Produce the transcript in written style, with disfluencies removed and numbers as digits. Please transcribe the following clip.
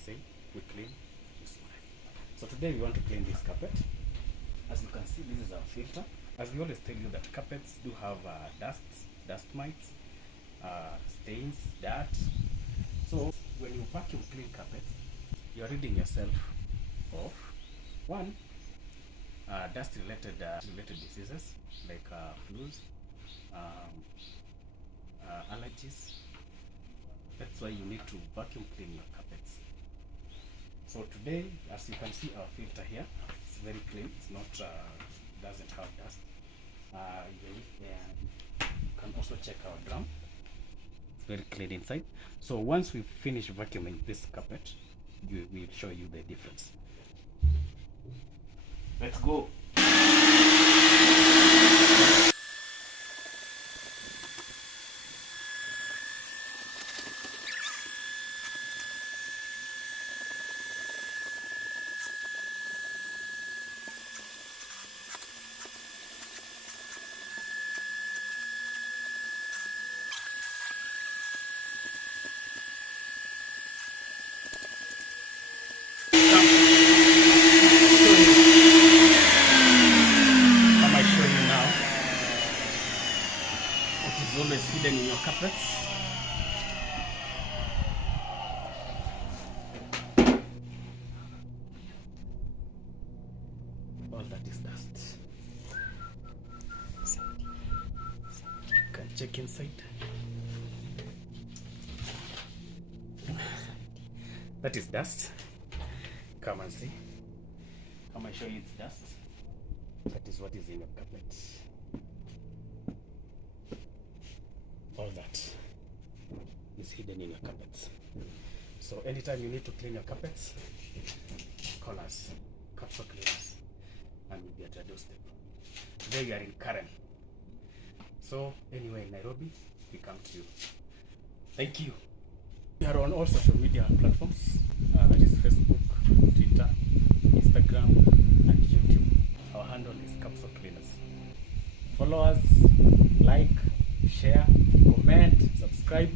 say, we clean, we smile. So today we want to clean this carpet. As you can see, this is our filter. As we always tell you that carpets do have dust mites, stains, dirt. So when you vacuum clean carpets, you're ridding yourself of one, dust related diseases like flus, allergies. That's why you need to vacuum clean your carpets. So today, as you can see, our filter here, it's very clean. It's not doesn't have dust. You can also check our drum. It's very clean inside. So once we finish vacuuming this carpet, we'll show you the difference. Let's go. Always hidden in your carpets. All that is dust. You can check inside. That is dust. Come and see. Come and show you it's dust. That is what is in your carpet. All that is hidden in your carpets. So anytime you need to clean your carpets, call us, Capsule Cleaners, and we'll be at your doorstep. Today we are in Karen. So anywhere in Nairobi, we come to you. Thank you. We are on all social media platforms. That is Facebook, Twitter, Instagram, and YouTube. Our handle is Capsule Cleaners. Follow us, like, share, comment, subscribe.